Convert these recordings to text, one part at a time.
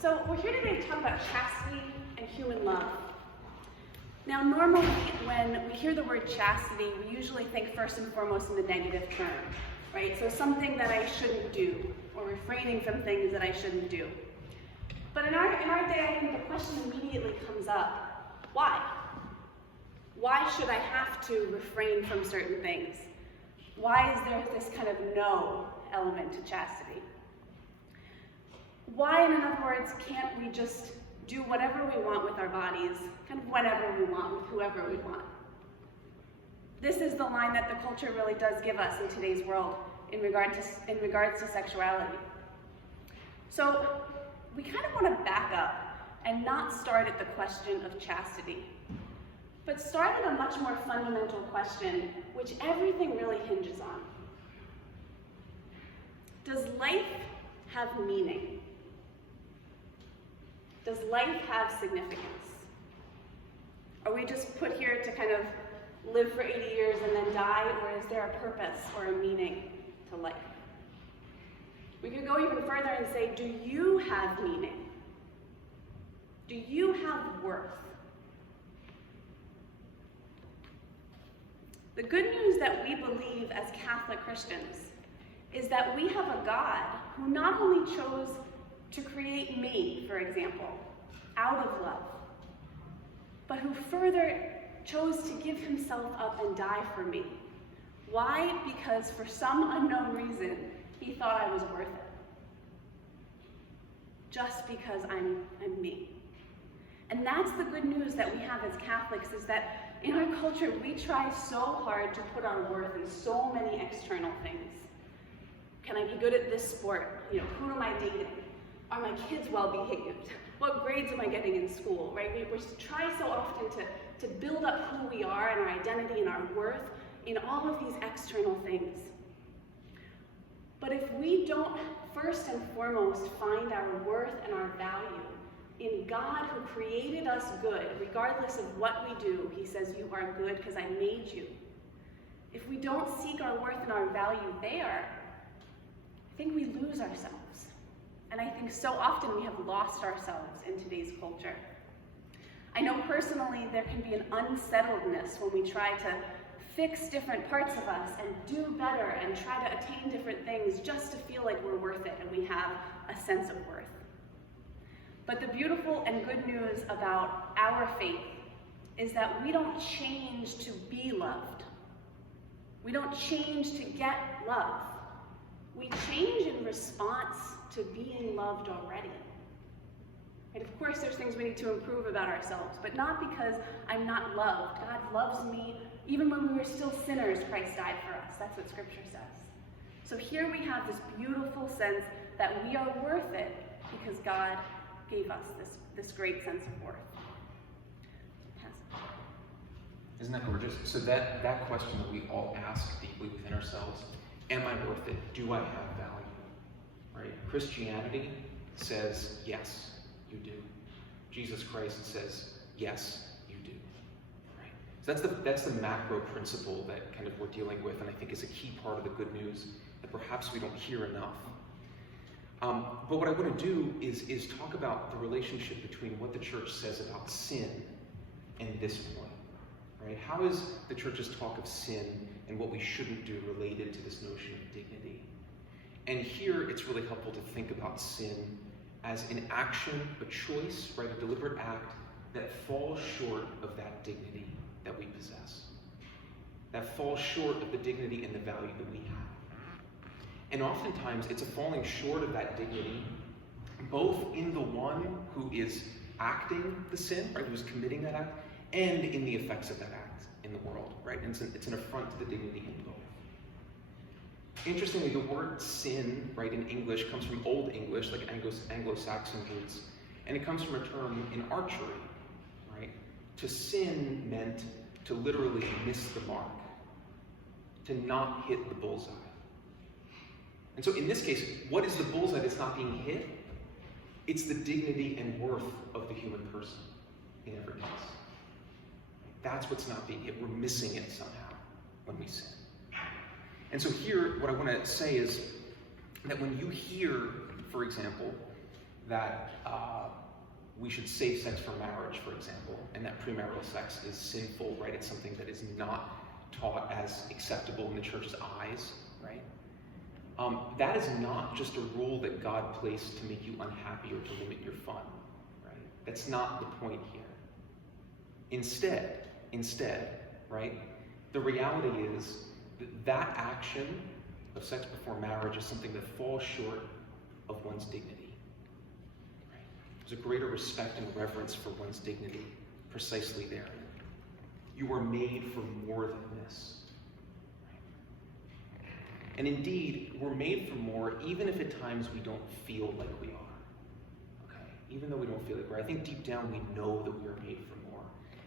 So we're here today to talk about chastity and human love. Now normally when we hear the word chastity, we usually think first and foremost in the negative term, right? So something that I shouldn't do, or refraining from things that I shouldn't do. But in our day, I think the question immediately comes up, why? Why should I have to refrain from certain things? Why is there this kind of no element to chastity? Why, in other words, can't we just do whatever we want with our bodies, kind of whenever we want, with whoever we want? This is the line that the culture really does give us in today's world in regards to sexuality. So we kind of want to back up and not start at the question of chastity, but start at a much more fundamental question, which everything really hinges on. Does life have meaning? Does life have significance? Are we just put here to kind of live for 80 years and then die, or is there a purpose or a meaning to life? We could go even further and say, do you have meaning? Do you have worth? The good news that we believe as Catholic Christians is that we have a God who not only chose to create me, for example, out of love, but who further chose to give himself up and die for me. Why? Because for some unknown reason, he thought I was worth it. Just because I'm me. And that's the good news that we have as Catholics, is that in our culture, we try so hard to put our worth in so many external things. Can I be good at this sport? Who am I dating? Are my kids well behaved? What grades am I getting in school, right? We try so often to build up who we are and our identity and our worth in all of these external things. But if we don't first and foremost find our worth and our value in God who created us good, regardless of what we do, he says, you are good because I made you. If we don't seek our worth and our value there, I think we lose ourselves. And I think so often we have lost ourselves in today's culture. I know personally there can be an unsettledness when we try to fix different parts of us and do better and try to attain different things just to feel like we're worth it and we have a sense of worth. But the beautiful and good news about our faith is that we don't change to be loved. We don't change to get love. We change in response to being loved already. And of course, there's things we need to improve about ourselves, but not because I'm not loved. God loves me. Even when we were still sinners, Christ died for us. That's what Scripture says. So here we have this beautiful sense that we are worth it because God gave us this great sense of worth. Isn't that gorgeous? So that question that we all ask deeply within ourselves, am I worth it? Do I have value? Right? Christianity says, yes, you do. Jesus Christ says, yes, you do. Right? So that's the macro principle that kind of we're dealing with, and I think is a key part of the good news that perhaps we don't hear enough. But what I want to do is talk about the relationship between what the church says about sin and this point. Right? How is the church's talk of sin and what we shouldn't do related to this notion of dignity? And here it's really helpful to think about sin as an action, a choice, right, a deliberate act that falls short of that dignity that we possess. That falls short of the dignity and the value that we have. And oftentimes it's a falling short of that dignity, both in the one who is acting the sin, right, who's committing that act, and in the effects of that act in the world, right? And it's an affront to the dignity in both. Interestingly, the word sin, right, in English comes from Old English, like Anglo-Saxon roots, and it comes from a term in archery, right? To sin meant to literally miss the mark, to not hit the bullseye. And so in this case, what is the bullseye that's not being hit? It's the dignity and worth of the human person in every case. That's what's not being hit. We're missing it somehow when we sin. And so here, what I want to say is that when you hear, for example, that we should save sex for marriage, for example, and that premarital sex is sinful, right? It's something that is not taught as acceptable in the church's eyes, right? That is not just a rule that God placed to make you unhappy or to limit your fun, right? That's not the point here. Instead, right, the reality is that action of sex before marriage is something that falls short of one's dignity. Right? There's a greater respect and reverence for one's dignity precisely there. You were made for more than this. Right? And indeed, we're made for more even if at times we don't feel like we are. Okay? Even though we don't feel like we are. I think deep down we know that we are made for more.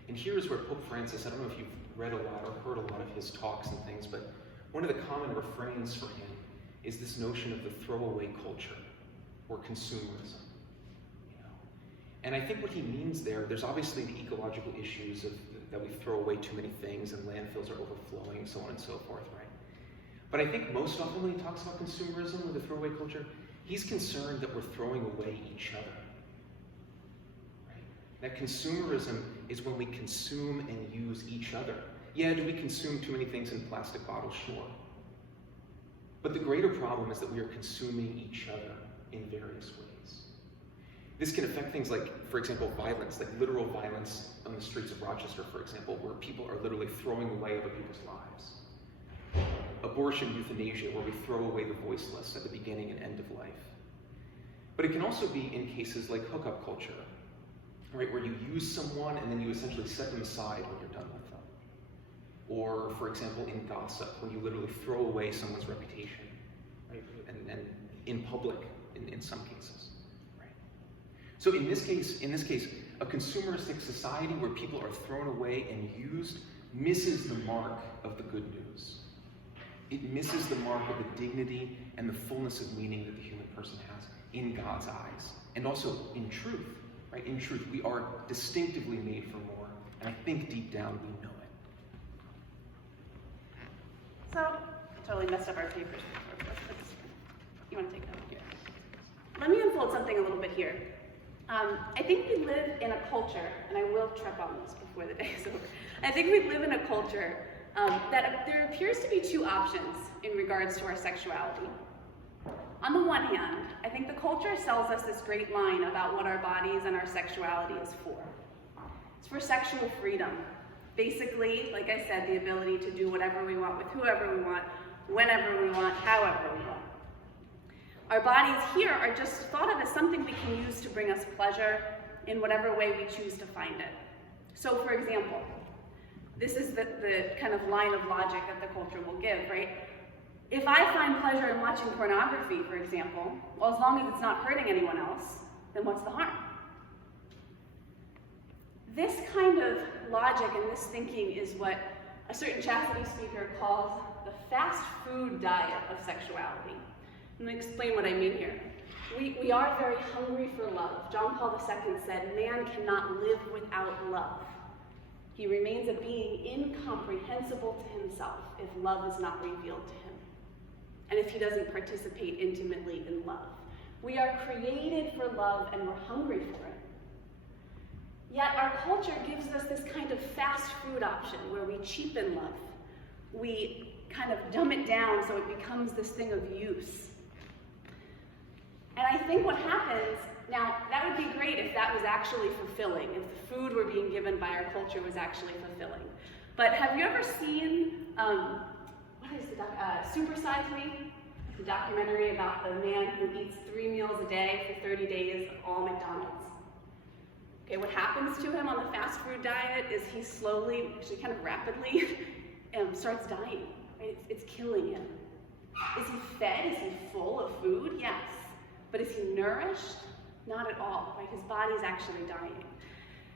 And here's where Pope Francis, I don't know if you've read a lot or heard a lot of his talks and things, but one of the common refrains for him is this notion of the throwaway culture or consumerism. You know? And I think what he means there's obviously the ecological issues of that we throw away too many things and landfills are overflowing, so on and so forth, right? But I think most often when he talks about consumerism or the throwaway culture, he's concerned that we're throwing away each other. That consumerism is when we consume and use each other. Yeah, do we consume too many things in plastic bottles? Sure. But the greater problem is that we are consuming each other in various ways. This can affect things like, for example, violence, like literal violence on the streets of Rochester, for example, where people are literally throwing away other people's lives. Abortion, euthanasia, where we throw away the voiceless at the beginning and end of life. But it can also be in cases like hookup culture, right, where you use someone and then you essentially set them aside when you're done with them. Or, for example, in gossip, when you literally throw away someone's reputation, right, and in public, in some cases, right. So in this case, a consumeristic society where people are thrown away and used misses the mark of the good news. It misses the mark of the dignity and the fullness of meaning that the human person has in God's eyes, and also in truth. Right? In truth, we are distinctively made for more, and I think deep down we know it. So, I totally messed up our papers. You want to take that one? Yeah. Let me unfold something a little bit here. I think we live in a culture, and I will trip on this before the day is over. I think we live in a culture that there appears to be two options in regards to our sexuality. On the one hand, I think the culture sells us this great line about what our bodies and our sexuality is for. It's for sexual freedom. Basically, like I said, the ability to do whatever we want with whoever we want, whenever we want, however we want. Our bodies here are just thought of as something we can use to bring us pleasure in whatever way we choose to find it. So for example, this is the kind of line of logic that the culture will give, right? If I find pleasure in watching pornography, for example, well, as long as it's not hurting anyone else, then what's the harm? This kind of logic and this thinking is what a certain chastity speaker calls the fast food diet of sexuality. Let me explain what I mean here. We are very hungry for love. John Paul II said, man cannot live without love. He remains a being incomprehensible to himself if love is not revealed to him, and if he doesn't participate intimately in love. We are created for love and we're hungry for it. Yet our culture gives us this kind of fast food option where we cheapen love. We kind of dumb it down so it becomes this thing of use. And I think what happens, now that would be great if that was actually fulfilling, if the food we're being given by our culture was actually fulfilling. But have you ever seen, Super Size Me? The documentary about the man who eats 3 meals a day for 30 days of all McDonald's. Okay, what happens to him on the fast food diet is he slowly, actually kind of rapidly, starts dying. Right? It's killing him. Is he fed? Is he full of food? Yes. But is he nourished? Not at all. Right? His body's actually dying.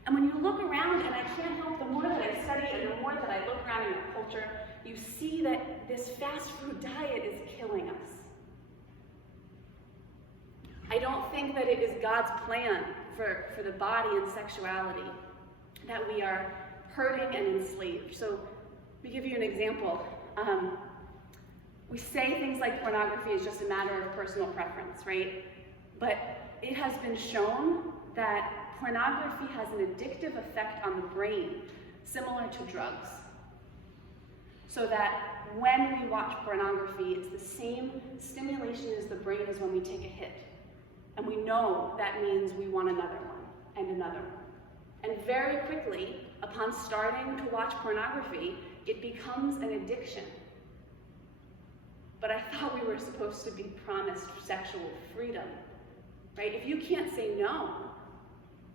And when you look around, and I can't help, the more that I study and the more that I look around in our culture, you see that this fast food diet is killing us. I don't think that it is God's plan for the body and sexuality that we are hurting and enslaved. So let me give you an example. We say things like pornography is just a matter of personal preference, right? But it has been shown that pornography has an addictive effect on the brain, similar to drugs. So that when we watch pornography, it's the same stimulation as the brain as when we take a hit. And we know that means we want another one, and another one. And very quickly, upon starting to watch pornography, it becomes an addiction. But I thought we were supposed to be promised sexual freedom, right? If you can't say no,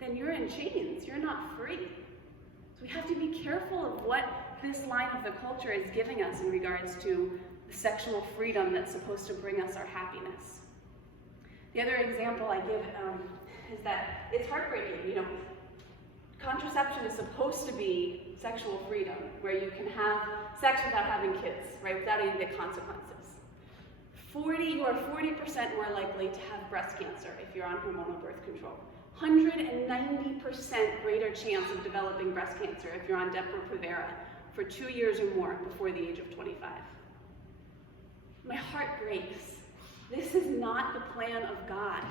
then you're in chains, you're not free. So we have to be careful of what this line of the culture is giving us in regards to the sexual freedom that's supposed to bring us our happiness. The other example I give is that it's heartbreaking. You know, contraception is supposed to be sexual freedom, where you can have sex without having kids, right, without any of the consequences. You are 40% more likely to have breast cancer if you're on hormonal birth control. 190% greater chance of developing breast cancer if you're on Depo-Provera for 2 years or more before the age of 25. My heart breaks. This is not the plan of God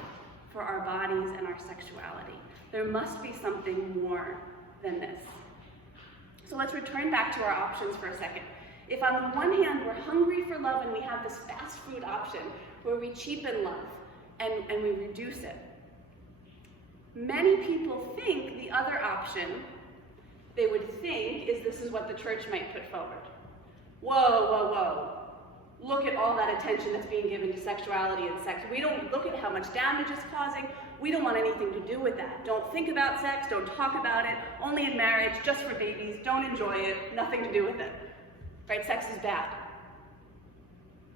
for our bodies and our sexuality. There must be something more than this. So let's return back to our options for a second. If on the one hand we're hungry for love and we have this fast food option where we cheapen love and we reduce it, many people think the other option they would think is this is what the church might put forward. Whoa, whoa, whoa. Look at all that attention that's being given to sexuality and sex. We don't look at how much damage it's causing. We don't want anything to do with that. Don't think about sex, don't talk about it, only in marriage, just for babies, don't enjoy it, nothing to do with it. Right? Sex is bad.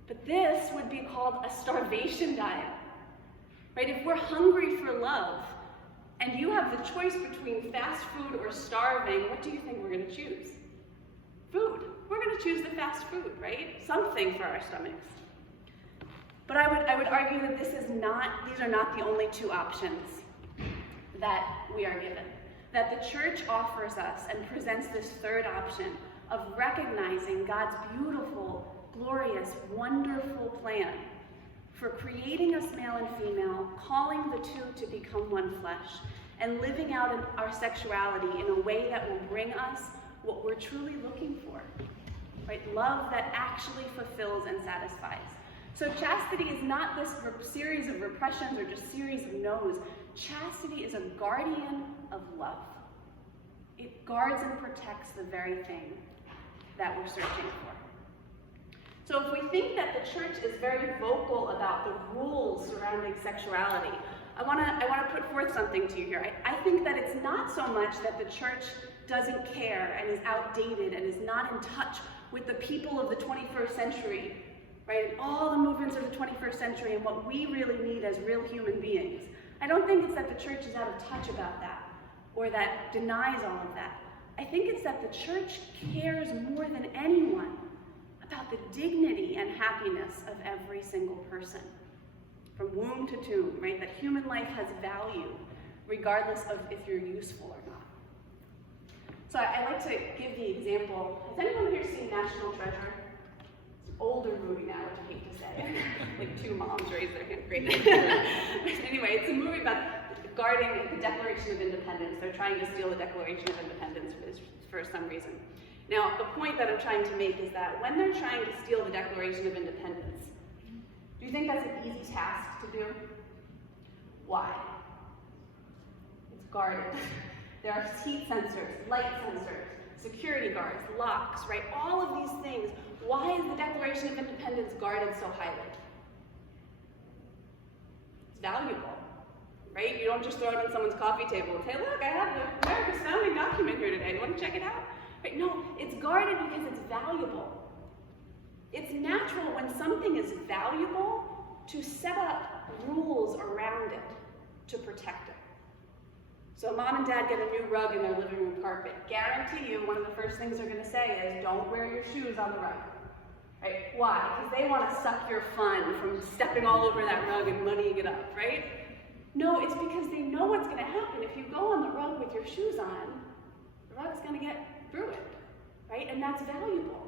But this would be called a starvation diet. Right? If we're hungry for love, and you have the choice between fast food or starving, what do you think we're going to choose? Food. We're going to choose the fast food, right? Something for our stomachs. But I would argue that these are not the only two options that we are given. That the church offers us and presents this third option of recognizing God's beautiful, glorious, wonderful plan for creating us male and female, calling the two to become one flesh, and living out our sexuality in a way that will bring us what we're truly looking for, right? Love that actually fulfills and satisfies. So chastity is not this series of repressions or just series of no's. Chastity is a guardian of love. It guards and protects the very thing that we're searching for. So if we think that the church is very vocal about the rules surrounding sexuality, I want to put forth something to you here. I think that it's not so much that the church doesn't care and is outdated and is not in touch with the people of the 21st century, right? And all the movements of the 21st century and what we really need as real human beings. I don't think it's that the church is out of touch about that or that denies all of that. I think it's that the church cares more than anyone about the dignity and happiness of every single person, from womb to tomb, right? That human life has value, regardless of if you're useful or not. So I like to give the example. Has anyone here seen National Treasure? It's an older movie now, which I hate to say. Like 2 moms raised their hand. Great. Anyway, it's a movie about guarding the Declaration of Independence. They're trying to steal the Declaration of Independence for some reason. Now, the point that I'm trying to make is that when they're trying to steal the Declaration of Independence, do you think that's an easy task to do? Why? It's guarded. There are heat sensors, light sensors, security guards, locks, right? All of these things. Why is the Declaration of Independence guarded so highly? It's valuable, right? You don't just throw it on someone's coffee table and say, look, I have the America's founding document here today. You want to check it out? Right? No, it's guarded because it's valuable. It's natural when something is valuable to set up rules around it to protect it. So mom and dad get a new rug in their living room carpet. Guarantee you one of the first things they're going to say is, don't wear your shoes on the rug. Right? Why? Because they want to suck your fun from stepping all over that rug and muddying it up, right? No, it's because they know what's going to happen. If you go on the rug with your shoes on, the rug's going to get ruined, right? And that's valuable.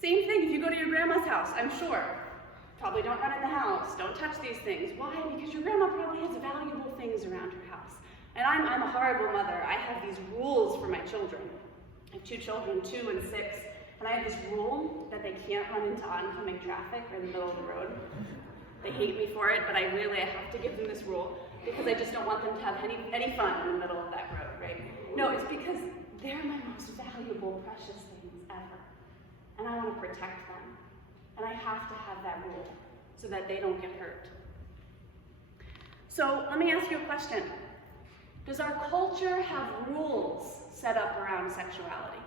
Same thing if you go to your grandma's house, I'm sure. probably don't run in the house, don't touch these things. Why? Because your grandma probably has valuable things around her house. And I'm a horrible mother. I have these rules for my children. I have 2 children, 2 and 6, and I have this rule that they can't run into oncoming traffic or in the middle of the road. They hate me for it, but I have to give them this rule because I just don't want them to have any fun in the middle of that road, right? No, it's because they're my most valuable, precious things ever. And I want to protect them. And I have to have that rule so that they don't get hurt. So let me ask you a question. Does our culture have rules set up around sexuality?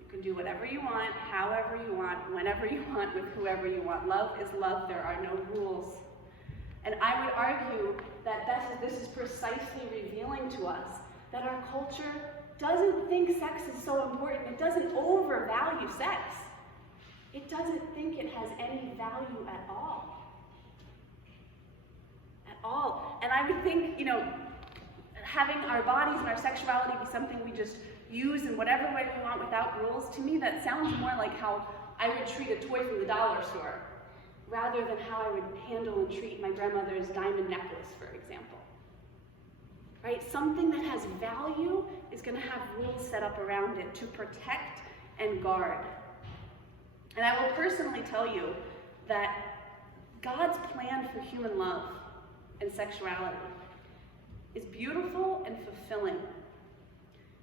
You can do whatever you want, however you want, whenever you want, with whoever you want. Love is love. There are no rules. And I would argue that this is precisely revealing to us that our culture doesn't think sex is so important. It doesn't overvalue sex. It doesn't think it has any value at all. At all. And I would think, having our bodies and our sexuality be something we just use in whatever way we want without rules, to me that sounds more like how I would treat a toy from the dollar store, rather than how I would handle and treat my grandmother's diamond necklace, for example. Right? Something that has value is going to have rules set up around it to protect and guard. And I will personally tell you that God's plan for human love and sexuality is beautiful and fulfilling.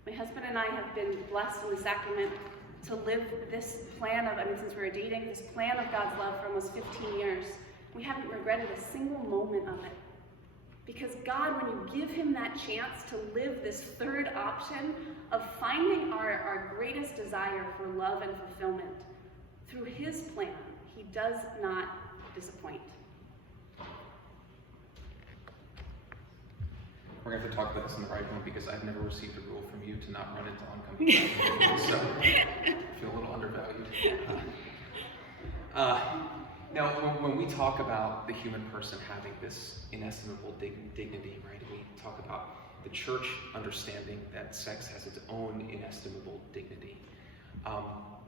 My husband and I have been blessed in the sacrament to live this plan since we were dating, this plan of God's love for almost 15 years. We haven't regretted a single moment of it. Because God, when you give him that chance to live this third option of finding our greatest desire for love and fulfillment through his plan, he does not disappoint. We're going to have to talk about this in the right moment because I've never received a rule from you to not run into oncoming traffic. So I feel a little undervalued. Now, when we talk about the human person having this inestimable dignity, right, we talk about the church understanding that sex has its own inestimable dignity.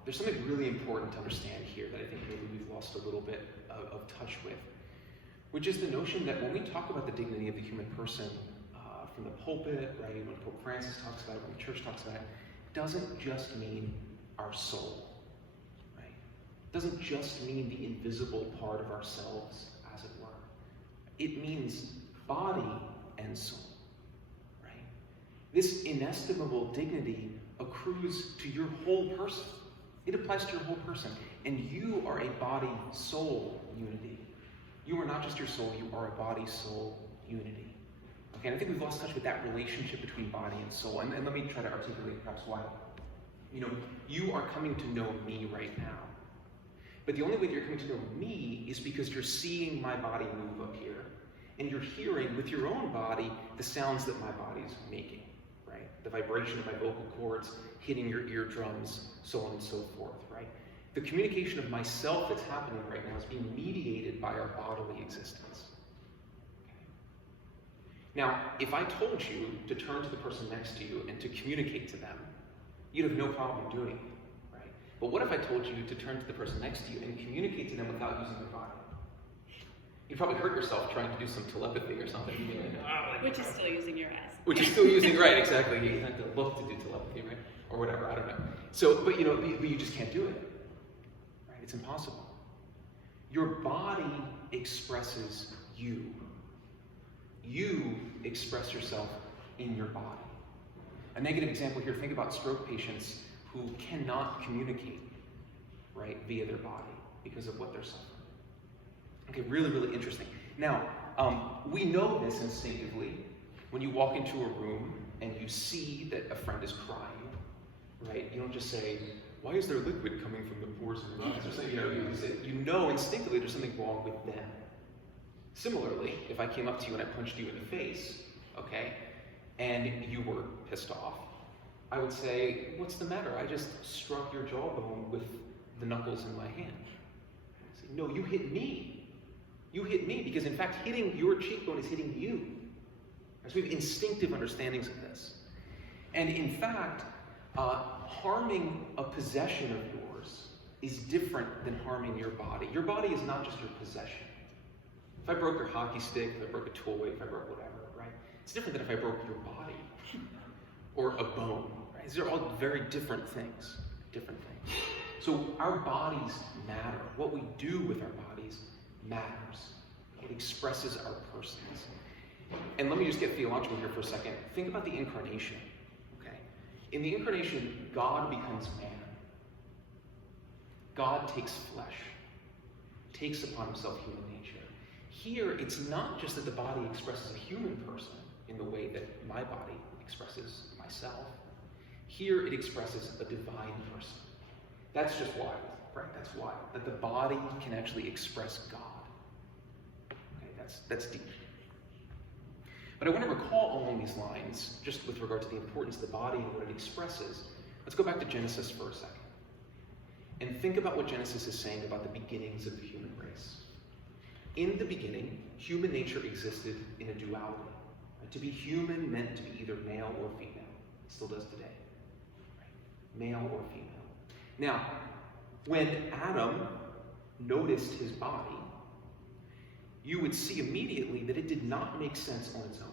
There's something really important to understand here that I think maybe we've lost a little bit of touch with, which is the notion that when we talk about the dignity of the human person from the pulpit, right, when Pope Francis talks about it, when the church talks about it, doesn't just mean our soul. Doesn't just mean the invisible part of ourselves, as it were. It means body and soul, right? This inestimable dignity accrues to your whole person. It applies to your whole person. And you are a body-soul unity. You are not just your soul, you are a body-soul unity. Okay, and I think we've lost touch with that relationship between body and soul. And let me try to articulate perhaps why. You are coming to know me right now. But the only way that you're coming to know me is because you're seeing my body move up here. And you're hearing with your own body the sounds that my body's making, right? The vibration of my vocal cords hitting your eardrums, so on and so forth, right? The communication of myself that's happening right now is being mediated by our bodily existence. Okay. Now, if I told you to turn to the person next to you and to communicate to them, you'd have no problem doing it. But what if I told you to turn to the person next to you and communicate to them without using your body? You'd probably hurt yourself trying to do some telepathy or something. Which is still using your ass. Which is still using, right, exactly. You have to look to do telepathy, right? Or whatever, I don't know. So, but you just can't do it. Right? It's impossible. Your body expresses you. You express yourself in your body. A negative example here, think about stroke patients who cannot communicate, right, via their body because of what they're suffering. Okay, really, really interesting. Now, we know this instinctively when you walk into a room and you see that a friend is crying, right? You don't just say, "Why is there liquid coming from the pores of your eyes?" Or something. You know instinctively there's something wrong with them. Similarly, if I came up to you and I punched you in the face, okay, and you were pissed off, I would say, "What's the matter? I just struck your jawbone with the knuckles in my hand." I say, "No, you hit me. You hit me because, in fact, hitting your cheekbone is hitting you." So we have instinctive understandings of this. And in fact, harming a possession of yours is different than harming your body. Your body is not just your possession. If I broke your hockey stick, if I broke a toy, if I broke whatever, right? It's different than if I broke your body or a bone, right? These are all very different things, So our bodies matter. What we do with our bodies matters. It expresses our persons. And let me just get theological here for a second. Think about the incarnation, okay? In the incarnation, God becomes man. God takes flesh, takes upon himself human nature. Here, it's not just that the body expresses a human person in the way that my body expresses myself. Here, it expresses a divine person. That's just wild, right? That's wild. That the body can actually express God. Okay, that's deep. But I want to recall along these lines, just with regard to the importance of the body and what it expresses, let's go back to Genesis for a second. And think about what Genesis is saying about the beginnings of the human race. In the beginning, human nature existed in a duality. Right? To be human meant to be either male or female. It still does today. Right? Male or female. Now, when Adam noticed his body, you would see immediately that it did not make sense on its own.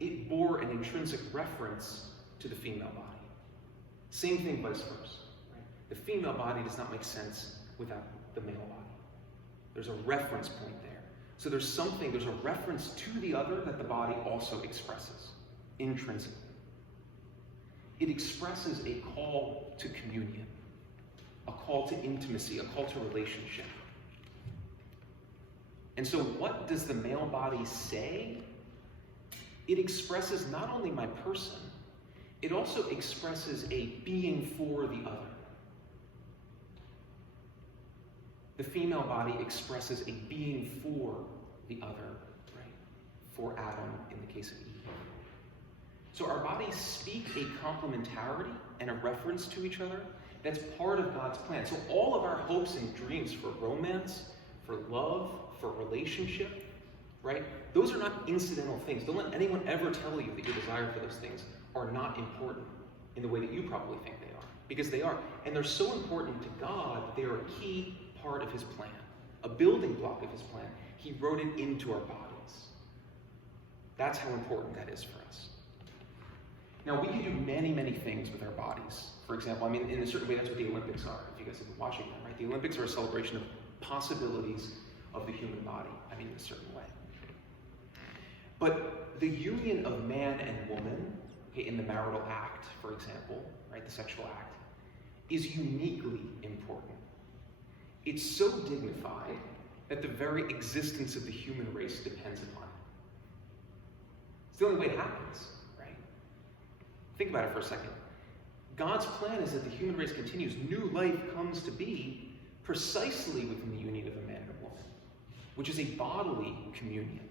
It bore an intrinsic reference to the female body. Same thing vice versa. Right? The female body does not make sense without the male body. There's a reference point there. So there's a reference to the other that the body also expresses intrinsically. It expresses a call to communion, a call to intimacy, a call to relationship. And so what does the male body say? It expresses not only my person, it also expresses a being for the other. The female body expresses a being for the other, right? For Adam in the case of Eve. So our bodies speak a complementarity and a reference to each other that's part of God's plan. So all of our hopes and dreams for romance, for love, for relationship, right? Those are not incidental things. Don't let anyone ever tell you that your desire for those things are not important in the way that you probably think they are. Because they are. And they're so important to God that they are a key part of his plan, a building block of his plan. He wrote it into our bodies. That's how important that is for us. Now, we can do many, many things with our bodies. For example, I mean, in a certain way, that's what the Olympics are, if you guys have been watching them, right? The Olympics are a celebration of possibilities of the human body, I mean, in a certain way. But the union of man and woman, okay, in the marital act, for example, right, the sexual act, is uniquely important. It's so dignified that the very existence of the human race depends upon it. It's the only way it happens, right? Think about it for a second. God's plan is that the human race continues. New life comes to be precisely within the union of a man and a woman, which is a bodily communion.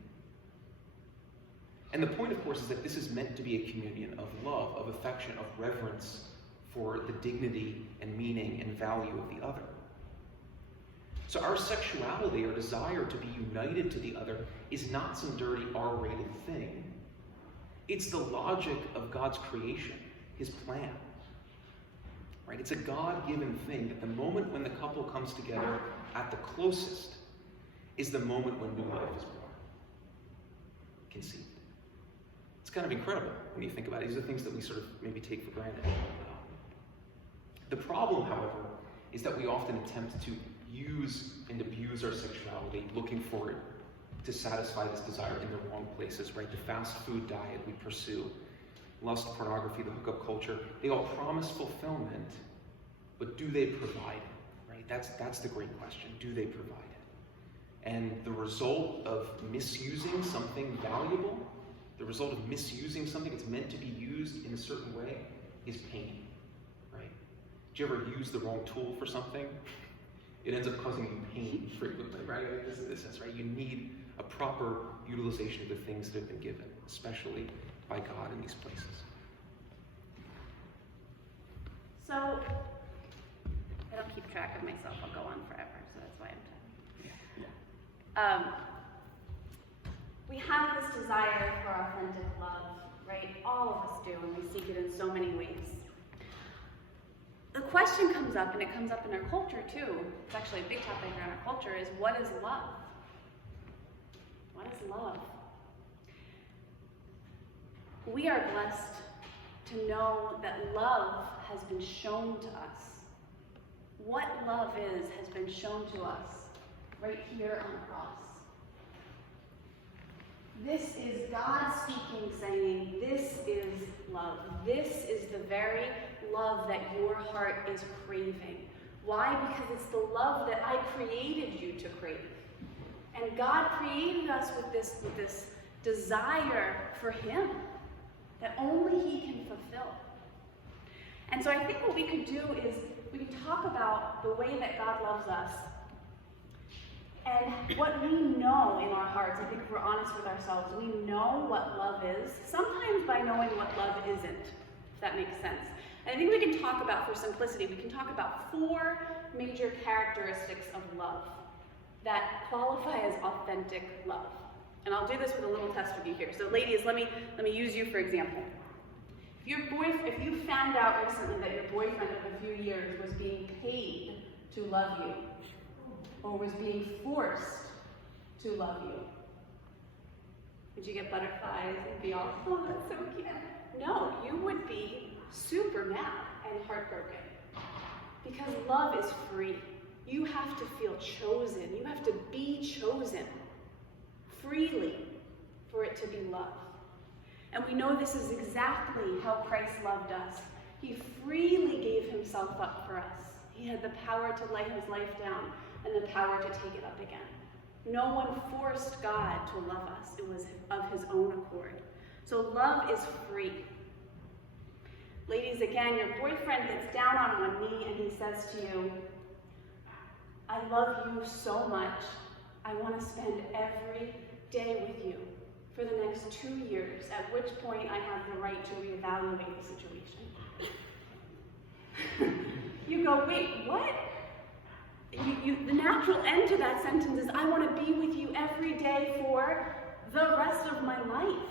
And the point, of course, is that this is meant to be a communion of love, of affection, of reverence for the dignity and meaning and value of the other. So our sexuality, our desire to be united to the other, is not some dirty R-rated thing. It's the logic of God's creation, his plan. Right? It's a God-given thing that the moment when the couple comes together at the closest is the moment when new life is born, conceived. It's kind of incredible when you think about it. These are things that we sort of maybe take for granted. The problem, however, is that we often attempt to use and abuse our sexuality, looking for it to satisfy this desire in the wrong places, right? The fast food diet we pursue, lust, pornography, the hookup culture, they all promise fulfillment, but do they provide it, right? That's the great question. Do they provide it? And the result of misusing something valuable, the result of misusing something that's meant to be used in a certain way is pain, right? Did you ever use the wrong tool for something? It ends up causing you pain frequently, right? This is right. You need a proper utilization of the things that have been given, especially by God in these places. So, I don't keep track of myself. I'll go on forever, so that's why I'm done. We have this desire for authentic love, right? All of us do, and we seek it in so many ways. The question comes up, and it comes up in our culture too. It's actually a big topic in our culture, is what is love? What is love? We are blessed to know that love has been shown to us. What love is has been shown to us right here on the cross. This is God speaking, saying, this is love. This is the very love that your heart is craving. Why? Because it's the love that I created you to crave. And God created us with this desire for Him that only He can fulfill. And so I think what we could do is we can talk about the way that God loves us and what we know in our hearts. I think if we're honest with ourselves, we know what love is, sometimes by knowing what love isn't, if that makes sense. And I think we can talk about, for simplicity, we can talk about 4 major characteristics of love that qualify as authentic love. And I'll do this with a little test with you here. So ladies, let me use you for example. If you found out recently that your boyfriend of a few years was being paid to love you, or was being forced to love you, would you get butterflies and be all, oh, that's so cute? No, you would be super mad and heartbroken. Because love is free. You have to feel chosen. You have to be chosen freely for it to be love. And we know this is exactly how Christ loved us. He freely gave Himself up for us. He had the power to lay His life down and the power to take it up again. No one forced God to love us. It was of His own accord. So love is free. Ladies, again, your boyfriend gets down on one knee and he says to you, I love you so much. I want to spend every day with you for the next 2 years, at which point I have the right to reevaluate the situation. You go, wait, what? The natural end to that sentence is, I want to be with you every day for the rest of my life.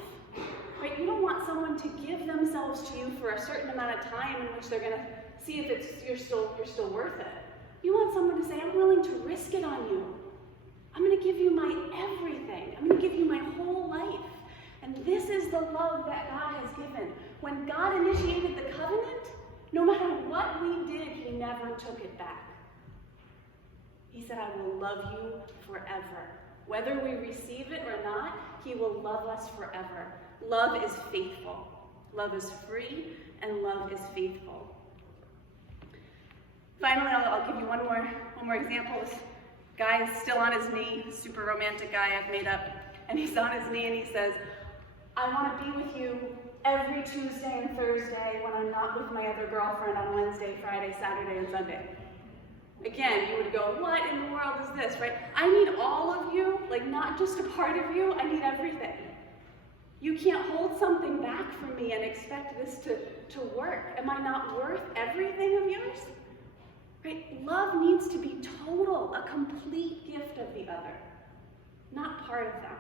Right? You don't want someone to give themselves to you for a certain amount of time in which they're going to see if you're still worth it. You want someone to say, I'm willing to risk it on you. I'm going to give you my everything. I'm going to give you my whole life. And this is the love that God has given. When God initiated the covenant, no matter what we did, He never took it back. He said, I will love you forever. Whether we receive it or not, He will love us forever. Love is faithful. Love is free, and love is faithful. Finally, I'll give you one more example. This guy is still on his knee, super romantic guy I've made up, and he's on his knee and he says, I want to be with you every Tuesday and Thursday when I'm not with my other girlfriend on Wednesday, Friday, Saturday, and Sunday. Again, you would go, what in the world is this, right? I need all of you, like not just a part of you, I need everything. You can't hold something back from me and expect this to work. Am I not worth everything of yours? Right? Love needs to be total, a complete gift of the other, not part of them.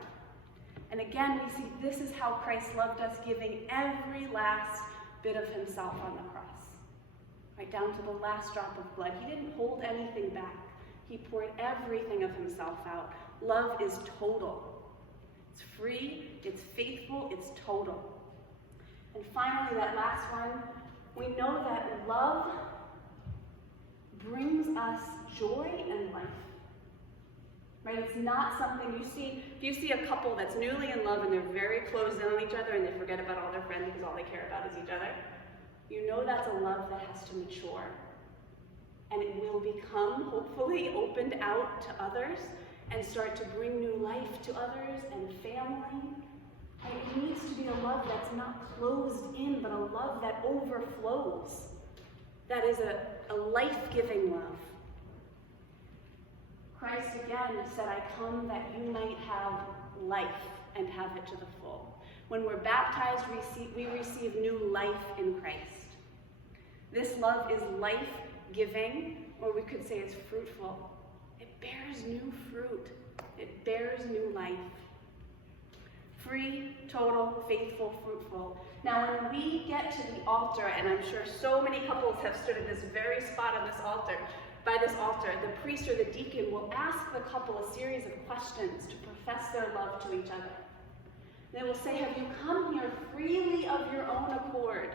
And again, we see this is how Christ loved us, giving every last bit of Himself on the cross. Right down to the last drop of blood. He didn't hold anything back. He poured everything of Himself out. Love is total. It's free, it's faithful, it's total. And finally, that last one, we know that love brings us joy and life. Right? It's not something you see. If you see a couple that's newly in love and they're very closed in on each other and they forget about all their friends because all they care about is each other, you know that's a love that has to mature. And it will become, hopefully, opened out to others and start to bring new life to others and family. And it needs to be a love that's not closed in, but a love that overflows. That is a life-giving love. Christ again said, I come that you might have life and have it to the full. When we're baptized, we receive new life in Christ. This love is life-giving, or we could say it's fruitful. It bears new fruit. It bears new life. Free, total, faithful, fruitful. Now when we get to the altar, and I'm sure so many couples have stood at this very spot on this altar, by this altar, the priest or the deacon will ask the couple a series of questions to profess their love to each other. They will say, have you come here freely of your own accord?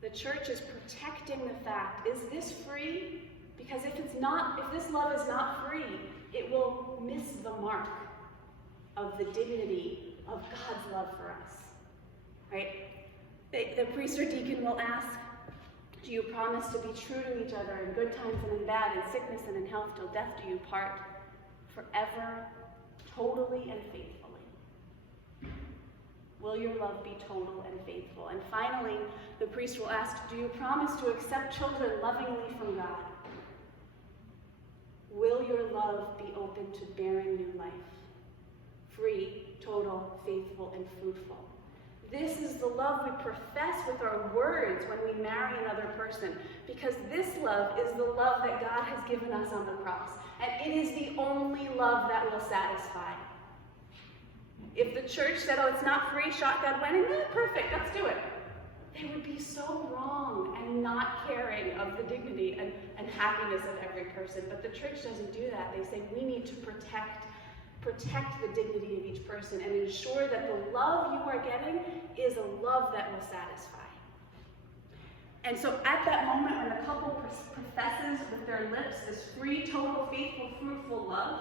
The church is protecting the fact, is this free? Because if this love is not free, it will miss the mark of the dignity of God's love for us, right? The priest or deacon will ask, do you promise to be true to each other in good times and in bad, in sickness and in health, till death do you part, forever, totally and faithfully? Will your love be total and faithful? And finally, the priest will ask, do you promise to accept children lovingly from God? Will your love be open to bearing new life? Free, total, faithful, and fruitful. This is the love we profess with our words when we marry another person, because this love is the love that God has given us on the cross, and it is the only love that will satisfy. If the church said, oh, it's not free, shotgun wedding, perfect, let's do it. They would be so wrong and not caring of the dignity and happiness of every person. But the church doesn't do that. They say we need to protect the dignity of each person and ensure that the love you are getting is a love that will satisfy. And so at that moment when the couple professes with their lips this free, total, faithful, fruitful love,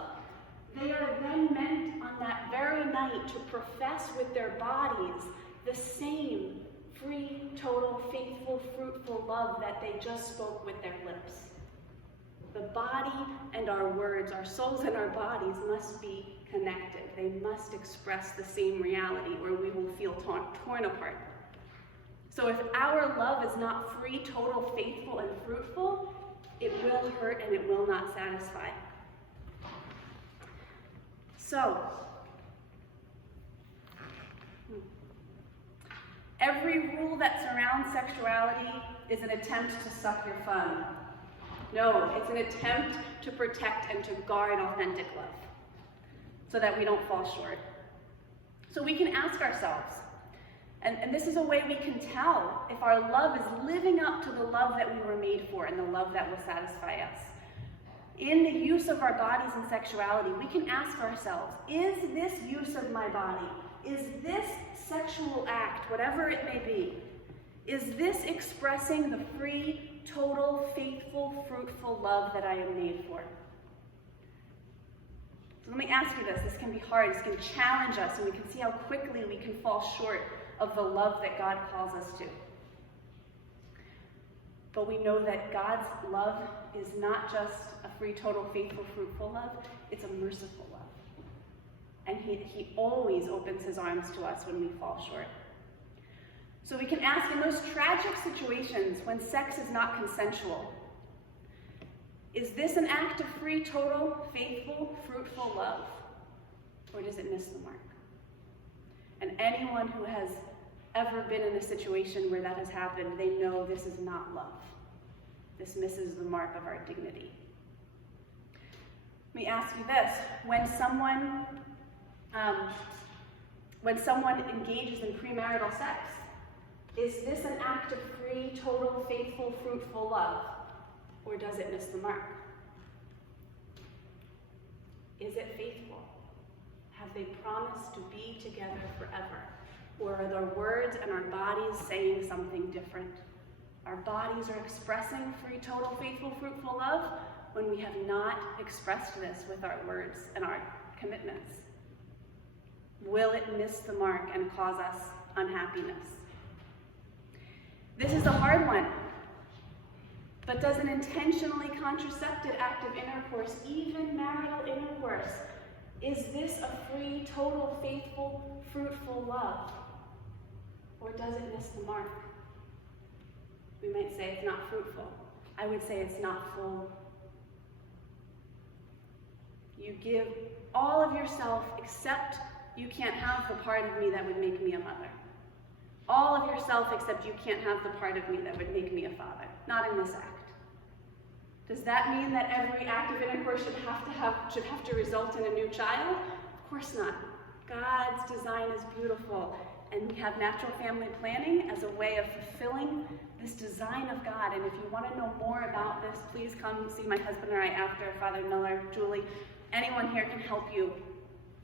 they are then meant on that very night to profess with their bodies the same free, total, faithful, fruitful love that they just spoke with their lips. The body and our words, our souls and our bodies must be connected. They must express the same reality or we will feel torn apart. So if our love is not free, total, faithful, and fruitful, it will hurt and it will not satisfy. So, every rule that surrounds sexuality is an attempt to suck your thumb. No, it's an attempt to protect and to guard authentic love so that we don't fall short. So we can ask ourselves, and this is a way we can tell if our love is living up to the love that we were made for and the love that will satisfy us. In the use of our bodies and sexuality, we can ask ourselves, is this use of my body, is this sexual act, whatever it may be, is this expressing the free, total, faithful, fruitful love that I am made for? So let me ask you this. This can be hard. This can challenge us, and we can see how quickly we can fall short of the love that God calls us to. But we know that God's love is not just a free, total, faithful, fruitful love. It's a merciful love. And he always opens his arms to us when we fall short. So we can ask, in those tragic situations when sex is not consensual, is this an act of free, total, faithful, fruitful love? Or does it miss the mark? And anyone who has ever been in a situation where that has happened, they know this is not love. This misses the mark of our dignity. Let me ask you this. When someone engages in premarital sex, is this an act of free, total, faithful, fruitful love? Or does it miss the mark? Is it faithful? Have they promised to be together forever? Or are their words and our bodies saying something different? Our bodies are expressing free, total, faithful, fruitful love when we have not expressed this with our words and our commitments. Will it miss the mark and cause us unhappiness? This is a hard one. But does an intentionally contracepted act of intercourse, even marital intercourse, is this a free, total, faithful, fruitful love? Or does it miss the mark? We might say it's not fruitful. I would say it's not full. You give all of yourself, except you can't have the part of me that would make me a mother. All of yourself, except you can't have the part of me that would make me a father. Not in this act. Does that mean that every act of intercourse should have to result in a new child? Of course not. God's design is beautiful, and we have natural family planning as a way of fulfilling this design of God. And if you want to know more about this, please come see my husband or I after, Father Miller, Julie. Anyone here can help you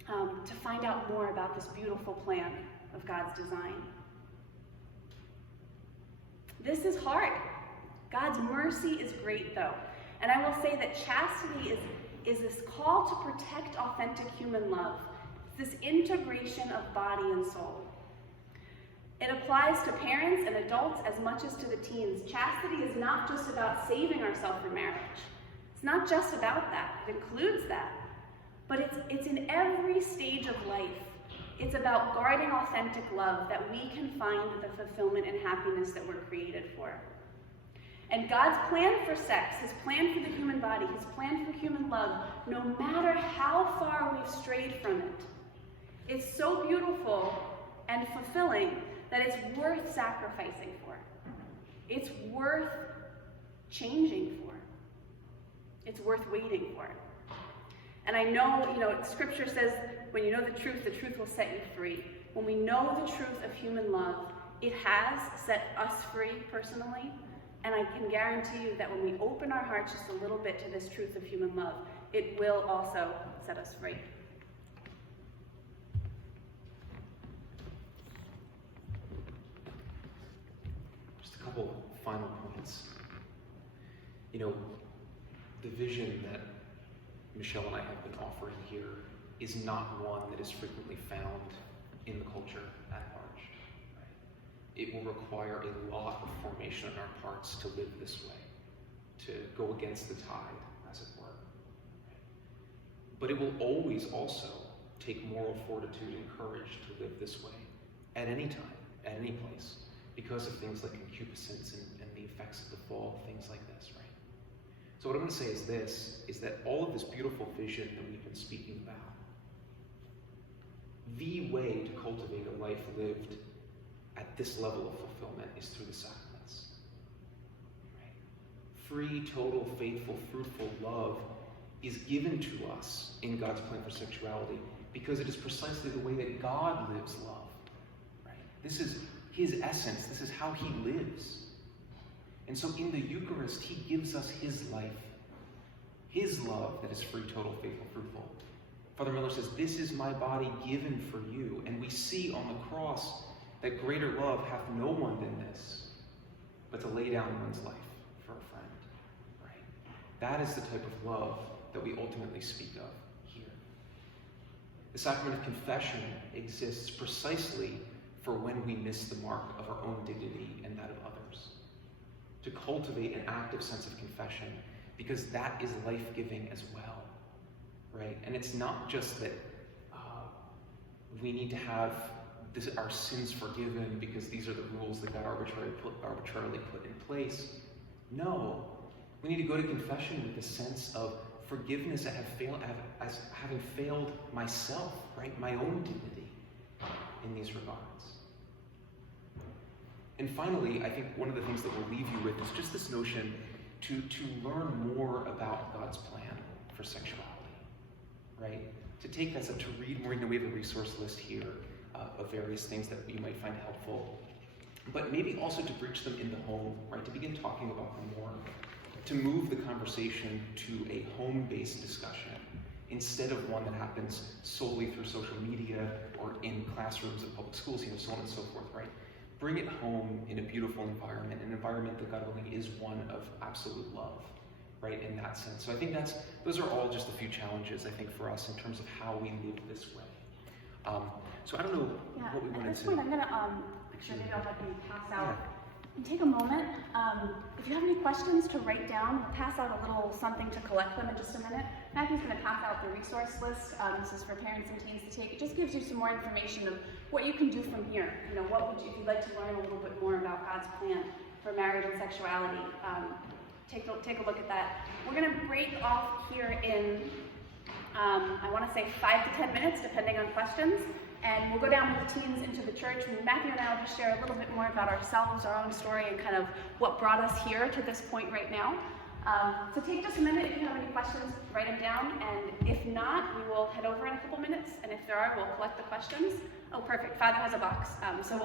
to find out more about this beautiful plan of God's design. This is hard. God's mercy is great, though. And I will say that chastity is this call to protect authentic human love. It's this integration of body and soul. It applies to parents and adults as much as to the teens. Chastity is not just about saving ourselves for marriage. It's not just about that. It includes that. But it's in every stage of life. It's about guarding authentic love that we can find the fulfillment and happiness that we're created for. And God's plan for sex, his plan for the human body, his plan for human love, no matter how far we've strayed from it, it's so beautiful and fulfilling that it's worth sacrificing for. It's worth changing for. It's worth waiting for. And I know, Scripture says, when you know the truth will set you free. When we know the truth of human love, it has set us free personally. And I can guarantee you that when we open our hearts just a little bit to this truth of human love, it will also set us free. Just a couple final points. The vision that Michelle and I have been offering here is not one that is frequently found in the culture at large. Right? It will require a lot of formation on our parts to live this way, to go against the tide, as it were. But it will always also take moral fortitude and courage to live this way at any time, at any place, because of things like concupiscence and the effects of the fall, things like this, right? So what I'm going to say is that all of this beautiful vision that we've been speaking about, the way to cultivate a life lived at this level of fulfillment is through the sacraments. Right? Free, total, faithful, fruitful love is given to us in God's plan for sexuality because it is precisely the way that God lives love. Right? This is his essence. This is how he lives. And so in the Eucharist, he gives us his life, his love that is free, total, faithful, fruitful. Father Miller says, "This is my body given for you." And we see on the cross that greater love hath no one than this, but to lay down one's life for a friend. Right? That is the type of love that we ultimately speak of here. The Sacrament of Confession exists precisely for when we miss the mark of our own dignity and that of others. To cultivate an active sense of confession, because that is life-giving as well, right? And it's not just that we need to have our sins forgiven because these are the rules that God arbitrarily put in place. No, we need to go to confession with the sense of forgiveness as having failed myself, right? My own dignity in these regards. And finally, I think one of the things that we'll leave you with is just this notion to learn more about God's plan for sexuality, right? To take that step, to read more. We have a resource list here of various things that you might find helpful, but maybe also to breach them in the home, right? To begin talking about them more, to move the conversation to a home-based discussion instead of one that happens solely through social media or in classrooms of public schools, so on and so forth, right? Bring it home in a beautiful environment, an environment that, God willing, is one of absolute love, right, in that sense. So I think those are all just a few challenges, I think, for us in terms of how we live this way. So I don't know what we want to say. At this point, I'm going to, actually, maybe I'll have you pass out and take a moment. If you have any questions to write down, we'll pass out a little something to collect them in just a minute. Matthew's going to pass out the resource list. This is for parents and teens to take. It just gives you some more information of what you can do from here. What would you, if you'd like to learn a little bit more about God's plan for marriage and sexuality, take a look at that. We're going to break off here in, I want to say 5 to 10 minutes, depending on questions. And we'll go down with the teens into the church. Matthew and I will just share a little bit more about ourselves, our own story, and kind of what brought us here to this point right now. So take just a minute. If you have any questions, write them down. And if not, we will head over in a couple minutes. And if there are, we'll collect the questions. Oh, perfect. Father has a box. So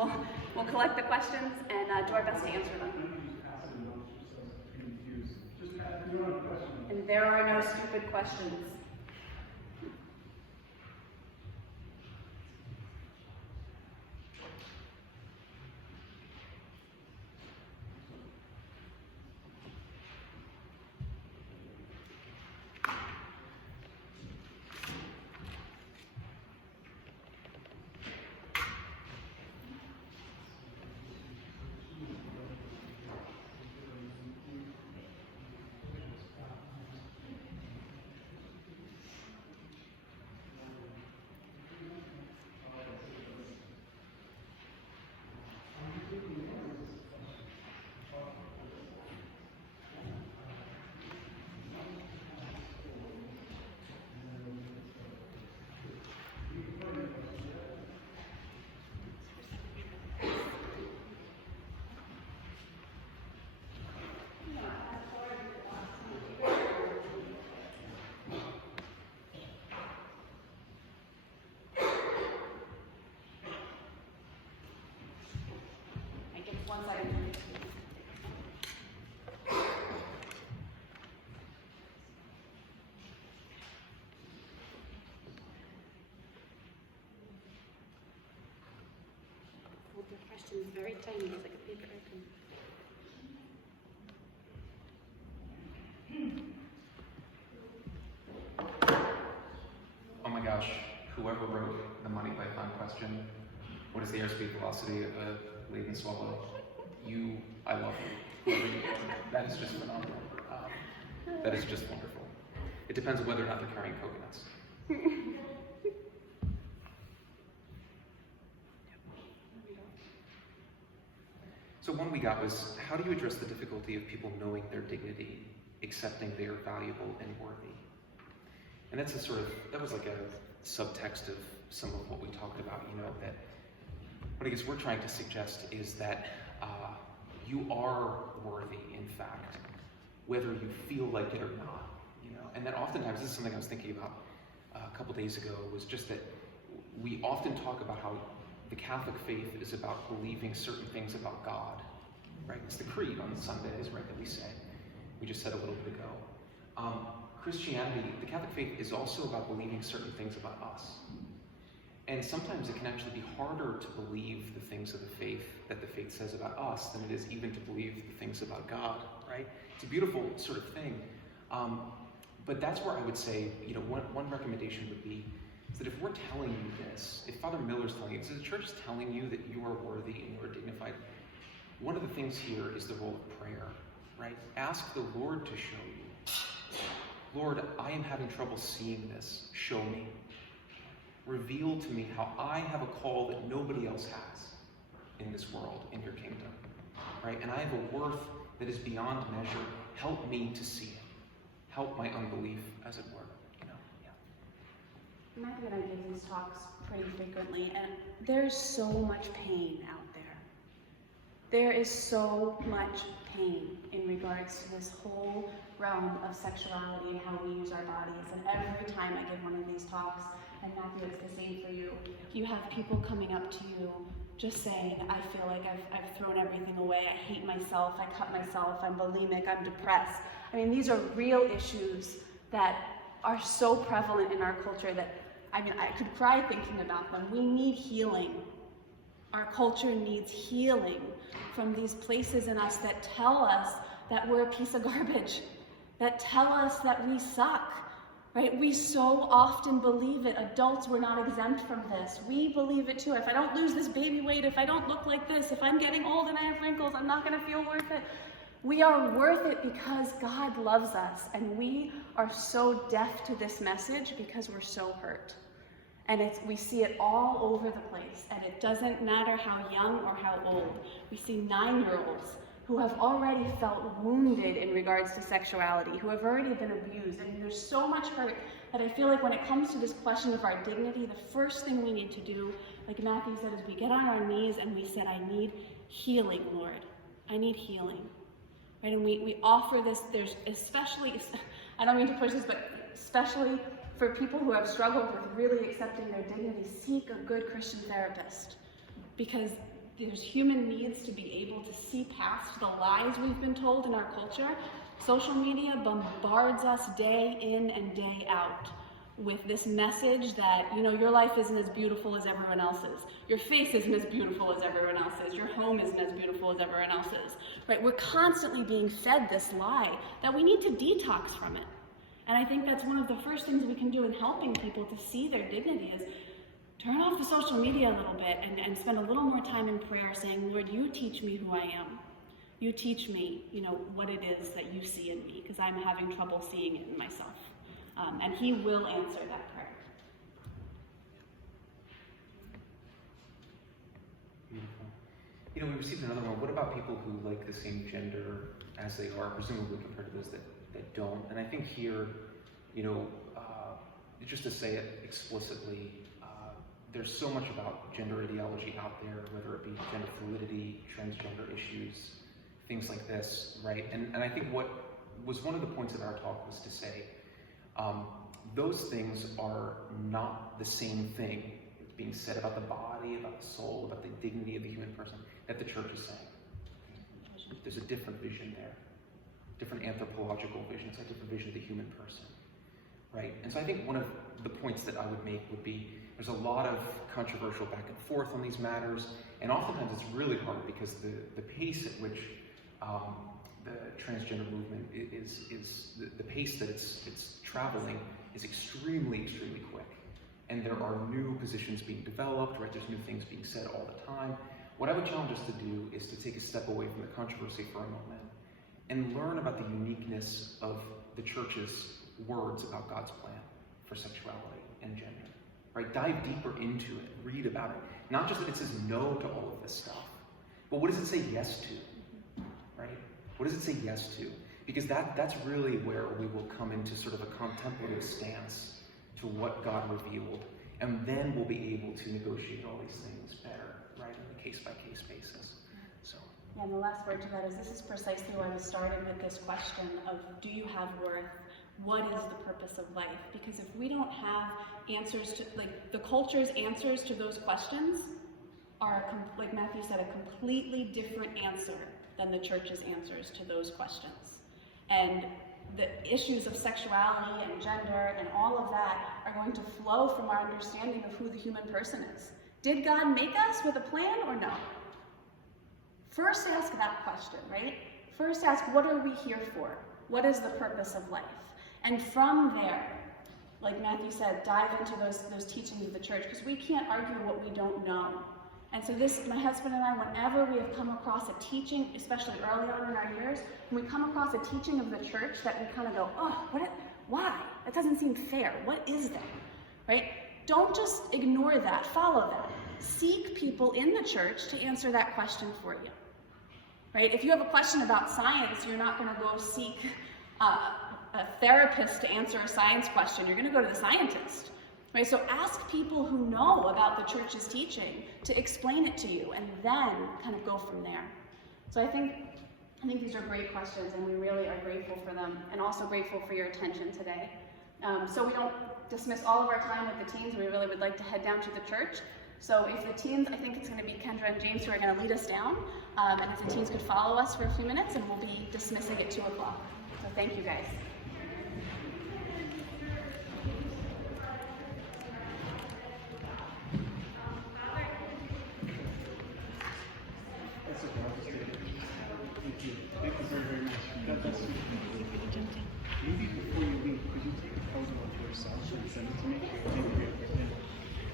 we'll collect the questions and do our best to answer them. And there are no stupid questions. One second. Hold your questions very tiny, it's like a big curtain. Oh my gosh, whoever wrote the Monty Python question, what is the airspeed velocity of a laden swallow? I love you. That is just phenomenal. That is just wonderful. It depends on whether or not they're carrying coconuts. So one we got was, how do you address the difficulty of people knowing their dignity, accepting they are valuable and worthy? And that's that was like a subtext of some of what we talked about, that what I guess we're trying to suggest is that you are worthy, in fact, whether you feel like it or not, And that oftentimes, this is something I was thinking about a couple days ago, was just that we often talk about how the Catholic faith is about believing certain things about God, right? It's the creed on Sundays, right, that we say. We just said a little bit ago. Christianity, the Catholic faith, is also about believing certain things about us. And sometimes it can actually be harder to believe the things of the faith that the faith says about us than it is even to believe the things about God, right? It's a beautiful sort of thing. But that's where I would say, one recommendation would be is that if we're telling you this, if Father Miller's telling you, if the church is telling you that you are worthy and you are dignified, one of the things here is the role of prayer, right? Ask the Lord to show you. Lord, I am having trouble seeing this. Show me. Reveal to me how I have a call that nobody else has in this world, in your kingdom, right? And I have a worth that is beyond measure. Help me to see it. Help my unbelief, as it were. Matthew and I give these talks pretty frequently, and there's so much pain out there. There is so much pain in regards to this whole realm of sexuality and how we use our bodies. And every time I give one of these talks, and Matthew, it's the same for you, you have people coming up to you just saying, I feel like I've thrown everything away, I hate myself, I cut myself, I'm bulimic, I'm depressed. I mean, these are real issues that are so prevalent in our culture that, I could cry thinking about them. We need healing. Our culture needs healing from these places in us that tell us that we're a piece of garbage, that tell us that we suck, right? We so often believe it. Adults, we're not exempt from this. We believe it too. If I don't lose this baby weight, if I don't look like this, if I'm getting old and I have wrinkles, I'm not gonna feel worth it. We are worth it because God loves us, and we are so deaf to this message because we're so hurt. And we see it all over the place, and it doesn't matter how young or how old. We see 9-year-olds who have already felt wounded in regards to sexuality, who have already been abused, and there's so much hurt that I feel like when it comes to this question of our dignity, the first thing we need to do, like Matthew said, is we get on our knees and we said, I need healing, Lord. I need healing. right? And we offer this, there's especially, I don't mean to push this, but especially for people who have struggled with really accepting their dignity, seek a good Christian therapist, because there's human needs to be able to see past the lies we've been told in our culture. Social media bombards us day in and day out with this message that, you know, your life isn't as beautiful as everyone else's. Your face isn't as beautiful as everyone else's. Your home isn't as beautiful as everyone else's, right? We're constantly being fed this lie that we need to detox from it. And I think that's one of the first things we can do in helping people to see their dignity is turn off the social media a little bit and spend a little more time in prayer saying, Lord, you teach me who I am. You teach me, you know, what it is that you see in me, because I'm having trouble seeing it in myself. And he will answer that prayer. Beautiful. You know, we received another one. What about people who like the same gender as they are, presumably compared to those that don't? And I think here, you know, just to say it explicitly, there's so much about gender ideology out there, whether it be gender fluidity, transgender issues, things like this, right? And I think what was one of the points of our talk was to say, those things are not the same thing being said about the body, about the soul, about the dignity of the human person that the church is saying. There's a different vision there, different anthropological vision. It's a different vision of the human person, right? And so I think one of the points that I would make would be there's a lot of controversial back and forth on these matters, and oftentimes it's really hard because the pace at which the transgender movement is the pace that it's traveling is extremely quick. And there are new positions being developed, right? There's new things being said all the time. What I would challenge us to do is to take a step away from the controversy for a moment and learn about the uniqueness of the church's words about God's plan for sexuality and gender, right? Dive deeper into it, read about it. Not just that it says no to all of this stuff, but what does it say yes to, right? What does it say yes to? Because that's really where we will come into sort of a contemplative stance to what God revealed, and then we'll be able to negotiate all these things better, right, on a case-by-case basis. So. Yeah, and the last word to that is this is precisely why we started with this question of do you have worth? What is the purpose of life? Because if we don't have answers to, like, the culture's answers to those questions are, like Matthew said, a completely different answer than the church's answers to those questions. And the issues of sexuality and gender and all of that are going to flow from our understanding of who the human person is. Did God make us with a plan or no? First ask that question, right? First ask, what are we here for? What is the purpose of life? And from there, like Matthew said, dive into those teachings of the church, because we can't argue what we don't know. And so this, my husband and I, whenever we have come across a teaching, especially early on in our years, when we come across a teaching of the church that we kind of go, oh, why? That doesn't seem fair. What is that? Right? Don't just ignore that. Follow that. Seek people in the church to answer that question for you. Right? If you have a question about science, you're not going to go seek a therapist to answer a science question. You're going to go to the scientist. Right? So ask people who know about the church's teaching to explain it to you, and then kind of go from there. So I think these are great questions, and we really are grateful for them, and also grateful for your attention today. So we don't dismiss all of our time with the teens. We really would like to head down to the church. So if the teens, I think it's going to be Kendra and James who are going to lead us down, and if the teens could follow us for a few minutes, and we'll be dismissing at 2 o'clock. So thank you guys. Thank you very, very much. God bless you. Maybe before you leave, could you take a photo of yourself and send it to me?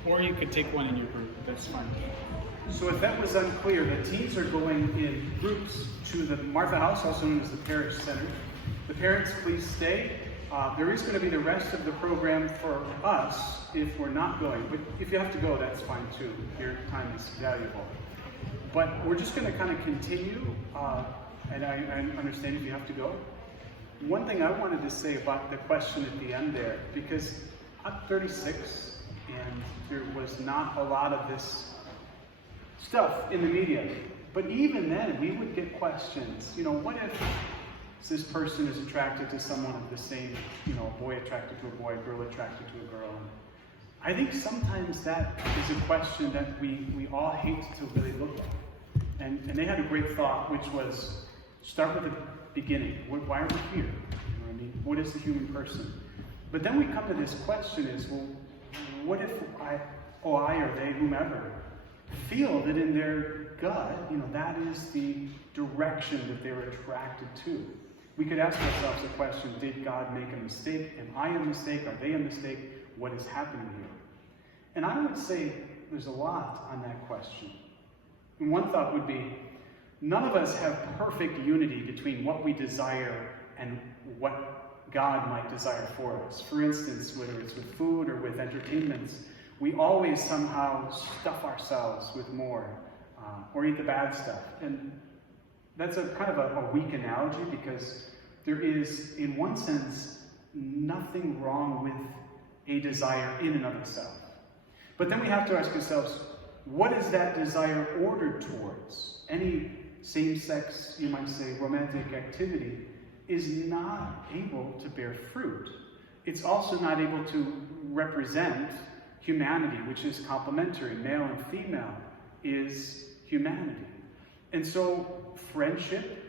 Or you could take one in your group. That's fine. So if that was unclear, the teens are going in groups to the Martha House, also known as the Parish Center. The parents, please stay. There is going to be the rest of the program for us if we're not going. But if you have to go, that's fine too. Your time is valuable. But we're just going to kind of continue. And I understand if you have to go. One thing I wanted to say about the question at the end there, because I'm 36 and there was not a lot of this stuff in the media. But even then, we would get questions. You know, what if So this person is attracted to someone of the same, a boy attracted to a boy, a girl attracted to a girl. And I think sometimes that is a question that we all hate to really look at. And they had a great thought, which was, start with the beginning. Why are we here? What is the human person? But then we come to this question is, well, what if I or they, whomever, feel that in their gut, that is the direction that they're attracted to? We could ask ourselves the question, did God make a mistake? Am I a mistake? Are they a mistake? What is happening here? And I would say there's a lot on that question. And one thought would be, none of us have perfect unity between what we desire and what God might desire for us. For instance, whether it's with food or with entertainments, we always somehow stuff ourselves with more, or eat the bad stuff. And that's a kind of a weak analogy, because there is, in one sense, nothing wrong with a desire in and of itself. But then we have to ask ourselves, what is that desire ordered towards? Any same-sex, you might say, romantic activity is not able to bear fruit. It's also not able to represent humanity, which is complementary. Male and female is humanity. And so friendship,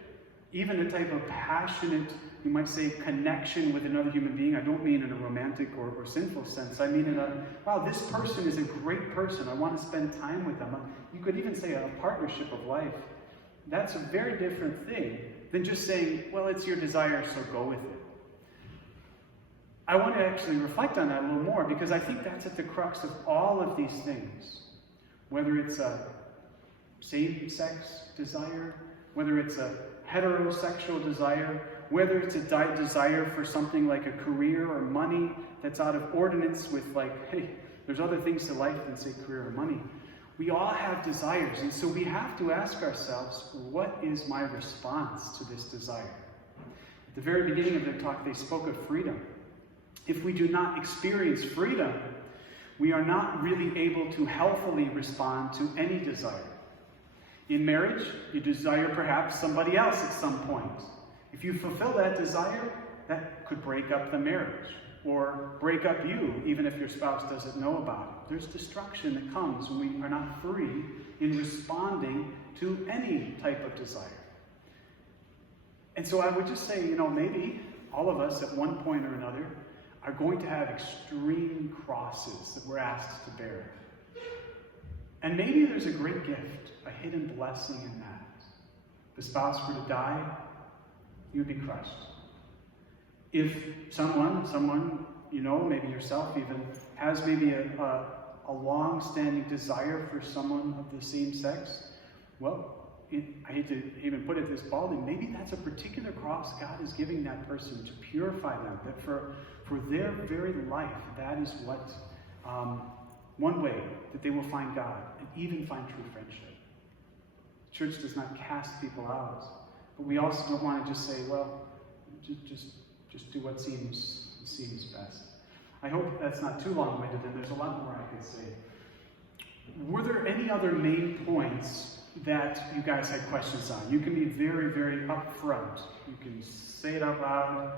even a type of passionate, you might say, connection with another human being, I don't mean in a romantic or sinful sense. I mean in a, wow, this person is a great person. I want to spend time with them. You could even say a partnership of life. That's a very different thing than just saying, well, it's your desire, so go with it. I want to actually reflect on that a little more, because I think that's at the crux of all of these things. Whether it's a same-sex desire, whether it's a heterosexual desire, whether it's a desire for something like a career or money that's out of ordinance with, like, hey, there's other things to life than, say, career or money. We all have desires, and so we have to ask ourselves, what is my response to this desire? At the very beginning of their talk, they spoke of freedom. If we do not experience freedom, we are not really able to healthily respond to any desire. In marriage, you desire perhaps somebody else at some point. If you fulfill that desire, that could break up the marriage, or break up you, even if your spouse doesn't know about it. There's destruction that comes when we are not free in responding to any type of desire. And so I would just say, maybe all of us at one point or another are going to have extreme crosses that we're asked to bear. And maybe there's a great gift, a hidden blessing in that. If the spouse were to die, you would be crushed. If someone, maybe yourself even, has maybe a long-standing desire for someone of the same sex, well, I hate to even put it this baldly, maybe that's a particular cross God is giving that person to purify them, that for their very life, that is what, one way that they will find God and even find true friendship. Church does not cast people out, but we also don't want to just say, well, just do what seems best. I hope that's not too long-winded, and there's a lot more I could say. Were there any other main points that you guys had questions on? You can be very, very upfront. You can say it out loud.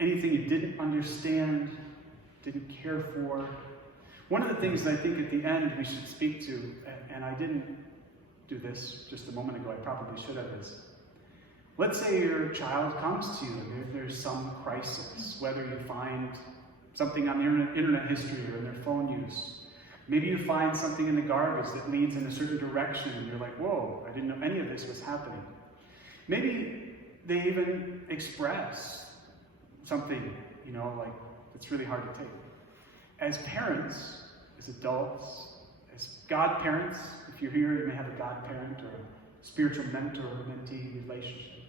Anything you didn't understand, didn't care for. One of the things that I think at the end we should speak to, and I didn't do this just a moment ago, I probably should have, is, let's say your child comes to you and there's some crisis, whether you find something on their internet history or in their phone use. Maybe you find something in the garbage that leads in a certain direction and you're like, whoa, I didn't know any of this was happening. Maybe they even express something, like, it's really hard to take. As parents, as adults, as godparents, if you're here, you may have a godparent or a spiritual mentor or mentee relationship.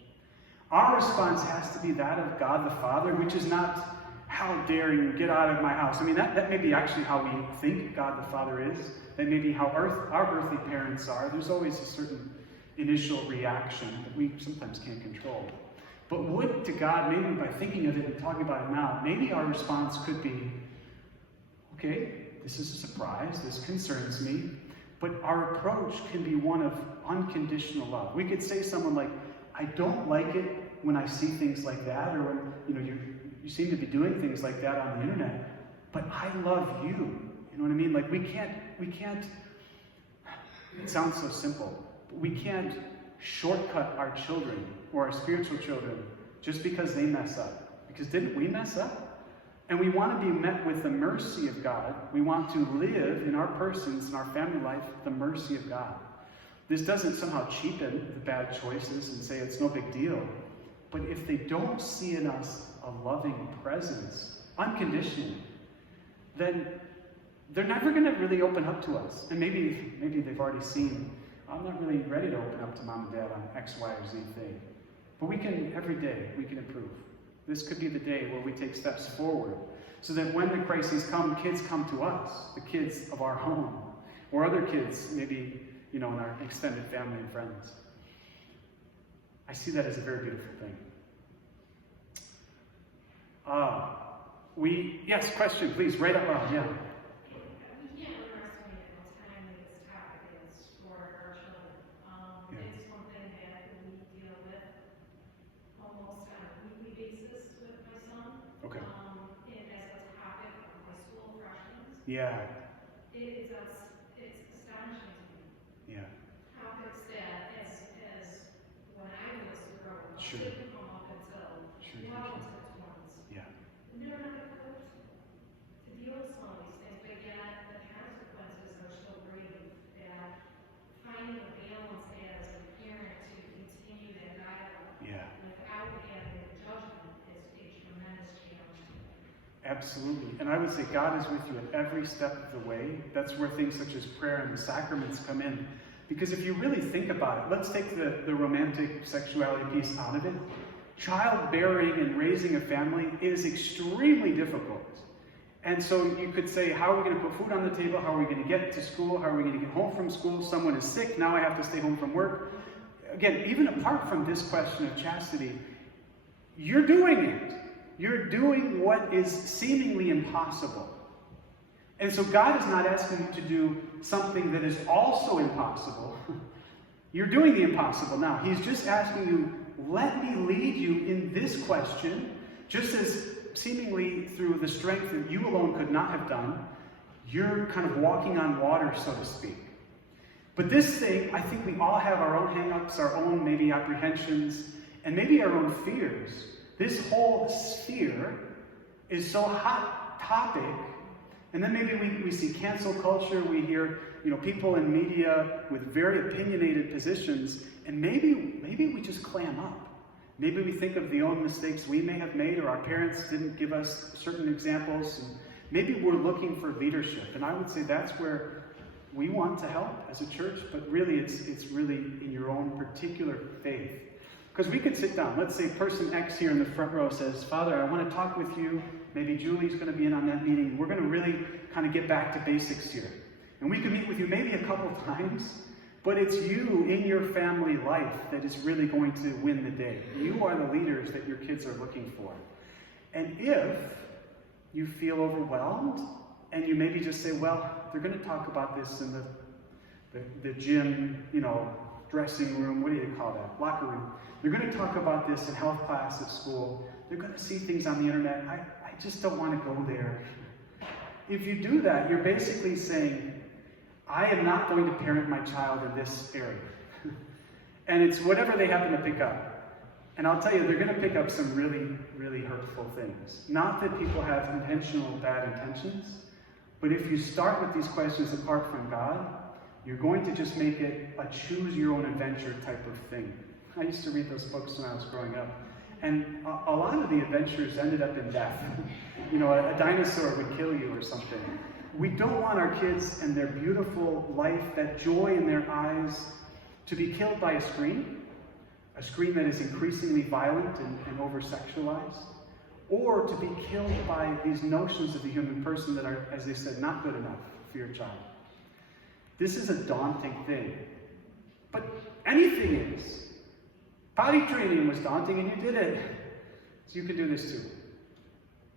Our response has to be that of God the Father, which is not, how dare you, get out of my house. I mean, that may be actually how we think God the Father is. That may be how our earthly parents are. There's always a certain initial reaction that we sometimes can't control. But would to God, maybe by thinking of it and talking about it now, maybe our response could be, okay, this is a surprise, this concerns me, but our approach can be one of unconditional love. We could say something like, I don't like it, when I see things like that, or when you seem to be doing things like that on the internet, but I love you. You know what I mean? Like we can't, it sounds so simple, but we can't shortcut our children or our spiritual children just because they mess up. Because didn't we mess up? And we want to be met with the mercy of God. We want to live in our persons, in our family life, the mercy of God. This doesn't somehow cheapen the bad choices and say it's no big deal. But if they don't see in us a loving presence, unconditionally, then they're never going to really open up to us. And maybe they've already seen, I'm not really ready to open up to mom and dad on X, Y, or Z thing. But we can, every day, we can improve. This could be the day where we take steps forward so that when the crises come, kids come to us, the kids of our home, or other kids, maybe, in our extended family and friends. I see that as a very beautiful thing. Yes, question, please, right up loud, yeah. We can't underestimate how timely this topic is for our children. It's something that we deal with almost on a weekly basis with my son. Okay. And as a topic of my school freshmen. Yeah. It's astonishing to me. Yeah. Topics that as when I was growing up, Sure. didn't come up until well into the 20s. Yeah. And they're not equipped to deal with some of these things, but yet the consequences are so grave that finding a balance as a parent to continue that dialogue Yeah. without having judgment is a tremendous challenge. Absolutely. And I would say God is with you at every step of the way. That's where things such as prayer and the sacraments come in. Because if you really think about it, let's take the romantic sexuality piece out of it. Childbearing and raising a family is extremely difficult. And so you could say, how are we going to put food on the table? How are we going to get to school? How are we going to get home from school? Someone is sick. Now I have to stay home from work. Again, even apart from this question of chastity, you're doing it. You're doing what is seemingly impossible. And so God is not asking you to do something that is also impossible. You're doing the impossible now. He's just asking you, let me lead you in this question, just as seemingly through the strength that you alone could not have done, you're kind of walking on water, so to speak. But this thing, I think we all have our own hang-ups, our own maybe apprehensions, and maybe our own fears. This whole sphere is so hot topic, and then maybe we see cancel culture, we hear people in media with very opinionated positions, and maybe we just clam up. Maybe we think of the own mistakes we may have made, or our parents didn't give us certain examples, and maybe we're looking for leadership. And I would say that's where we want to help as a church, but really it's really in your own particular faith. Because we could sit down. Let's say person X here in the front row says, Father, I want to talk with you. Maybe Julie's going to be in on that meeting. We're going to really kind of get back to basics here. And we could meet with you maybe a couple times, but it's you in your family life that is really going to win the day. You are the leaders that your kids are looking for. And if you feel overwhelmed, and you maybe just say, well, they're going to talk about this in the gym, dressing room, what do you call that? Locker room. They're going to talk about this in health class at school. They're going to see things on the internet. I just don't want to go there. If you do that, you're basically saying, I am not going to parent my child in this area. And it's whatever they happen to pick up. And I'll tell you, they're going to pick up some really, really hurtful things. Not that people have intentional bad intentions, but if you start with these questions apart from God, you're going to just make it a choose-your-own-adventure type of thing. I used to read those books when I was growing up. And a lot of the adventures ended up in death. A dinosaur would kill you or something. We don't want our kids and their beautiful life, that joy in their eyes, to be killed by a screen that is increasingly violent and over-sexualized, or to be killed by these notions of the human person that are, as they said, not good enough for your child. This is a daunting thing. But anything is. Potty training was daunting and you did it. So you can do this too.